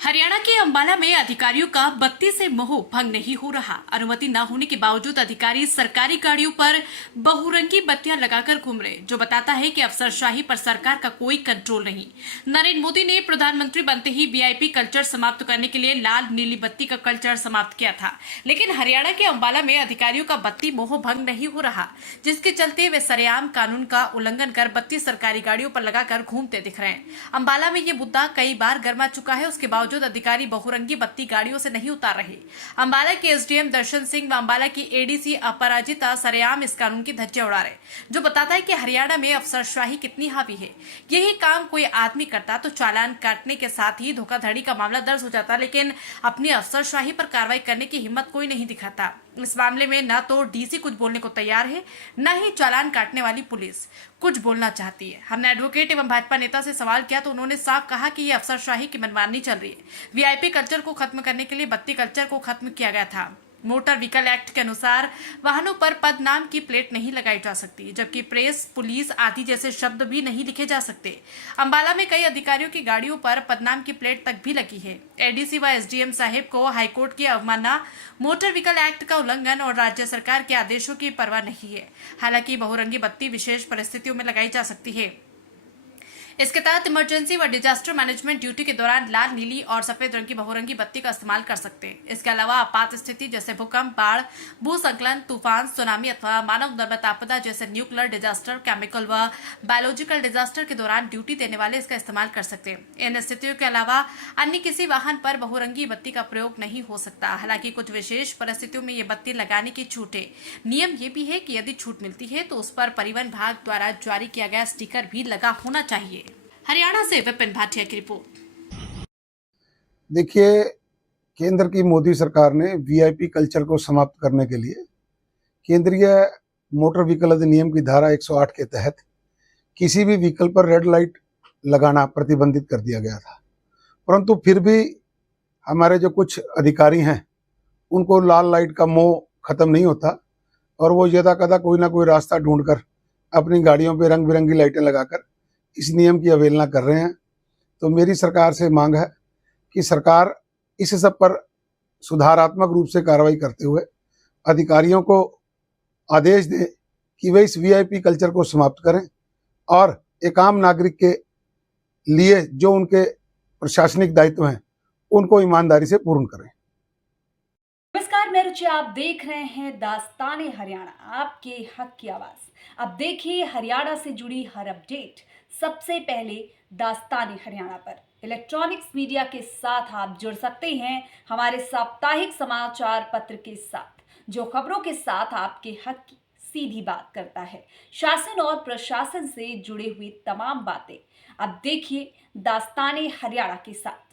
हरियाणा के अंबाला में अधिकारियों का बत्ती से मोह भंग नहीं हो रहा। अनुमति न होने के बावजूद अधिकारी सरकारी गाड़ियों पर बहुरंगी बत्तियां लगाकर घूम रहे, जो बताता है कि अफसरशाही पर सरकार का कोई कंट्रोल नहीं। नरेंद्र मोदी ने प्रधानमंत्री बनते ही वीआईपी कल्चर समाप्त करने के लिए लाल नीली बत्ती का कल्चर समाप्त किया था, लेकिन हरियाणा के अंबाला में अधिकारियों का बत्ती मोह भंग नहीं हो रहा, जिसके चलते वे सरेआम कानून का उल्लंघन कर बत्ती सरकारी गाड़ियों पर लगाकर घूमते दिख रहे हैं। अंबाला में ये मुद्दा कई बार गर्मा चुका है, उसके बावजूद अधिकारी बहुरंगी बत्ती गाड़ियों से नहीं उतार रहे। अंबाला के एसडीएम दर्शन सिंह व अंबाला की एडीसी अपराजिता सरेआम इस कानून की धज्जियां उड़ा रहे, जो बताता है कि हरियाणा में अफसरशाही कितनी हावी है। यही काम कोई आदमी करता तो चालान काटने के साथ ही धोखाधड़ी का मामला दर्ज हो जाता, लेकिन अपनी अफसरशाही पर कार्रवाई करने की हिम्मत कोई नहीं दिखाता। इस मामले में न तो डीसी कुछ बोलने को तैयार है, न ही चालान काटने वाली पुलिस कुछ बोलना चाहती है। हमने एडवोकेट एवं भाजपा नेता से सवाल किया तो उन्होंने साफ कहा कि ये अफसरशाही की मनमानी चल रही है। वीआईपी कल्चर को खत्म करने के लिए बत्ती कल्चर को खत्म किया गया था। मोटर व्हीकल एक्ट के अनुसार वाहनों पर पद नाम की प्लेट नहीं लगाई जा सकती, जबकि प्रेस, पुलिस आदि जैसे शब्द भी नहीं लिखे जा सकते। अंबाला में कई अधिकारियों की गाड़ियों पर पदनाम की प्लेट तक भी लगी है। एडीसी व एसडीएम साहिब को हाईकोर्ट की अवमानना, मोटर व्हीकल एक्ट का उल्लंघन और राज्य सरकार के आदेशों की परवाह नहीं है। हालांकि बहुरंगी बत्ती विशेष परिस्थितियों में लगाई जा सकती है। इसके तहत इमरजेंसी व डिजास्टर मैनेजमेंट ड्यूटी के दौरान लाल, नीली और सफेद रंग की बहुरंगी बत्ती का इस्तेमाल कर सकते हैं। इसके अलावा आपात स्थिति जैसे भूकंप, बाढ़, भूस्खलन, तूफान, सुनामी अथवा मानव निर्मित आपदा जैसे न्यूक्लियर डिजास्टर, केमिकल व बायोलॉजिकल डिजास्टर के दौरान ड्यूटी देने वाले इसका इस्तेमाल कर सकते हैं। इन स्थितियों के अलावा अन्य किसी वाहन पर बहुरंगी बत्ती का प्रयोग नहीं हो सकता। हालांकि कुछ विशेष परिस्थितियों में ये बत्ती लगाने की छूट है। नियम ये भी है कि यदि छूट मिलती है तो उस पर परिवहन विभाग द्वारा जारी किया गया स्टिकर भी लगा होना चाहिए। हरियाणा से विपिन भाटिया की रिपोर्ट। देखिए, केंद्र की मोदी सरकार ने वीआईपी कल्चर को समाप्त करने के लिए केंद्रीय मोटर व्हीकल अधिनियम की धारा 108 के तहत किसी भी व्हीकल पर रेड लाइट लगाना प्रतिबंधित कर दिया गया था। परंतु फिर भी हमारे जो कुछ अधिकारी हैं उनको लाल लाइट का मोह खत्म नहीं होता और वो यदाकदा कोई ना कोई रास्ता ढूंढकर अपनी गाड़ियों पे रंग बिरंगी लाइटें लगाकर इस नियम की अवहेलना कर रहे हैं। तो मेरी सरकार से मांग है कि सरकार इस सब पर सुधारात्मक रूप से कार्रवाई करते हुए अधिकारियों को आदेश दें कि वे इस वीआईपी कल्चर को समाप्त करें और एक आम नागरिक के लिए जो उनके प्रशासनिक दायित्व हैं उनको ईमानदारी से पूर्ण करें। नमस्कार, मैं रुचि, आप देख रहे हैं दास्ताने हरियाणा, आपके हक की आवाज। अब देखिए हरियाणा से जुड़ी हर अपडेट सबसे पहले दास्ताने हरियाणा पर। इलेक्ट्रॉनिक्स मीडिया के साथ आप जुड़ सकते हैं हमारे साप्ताहिक समाचार पत्र के साथ, जो खबरों के साथ आपके हक की सीधी बात करता है। शासन और प्रशासन से जुड़े हुई तमाम बातें अब देखिए दास्ताने हरियाणा के साथ।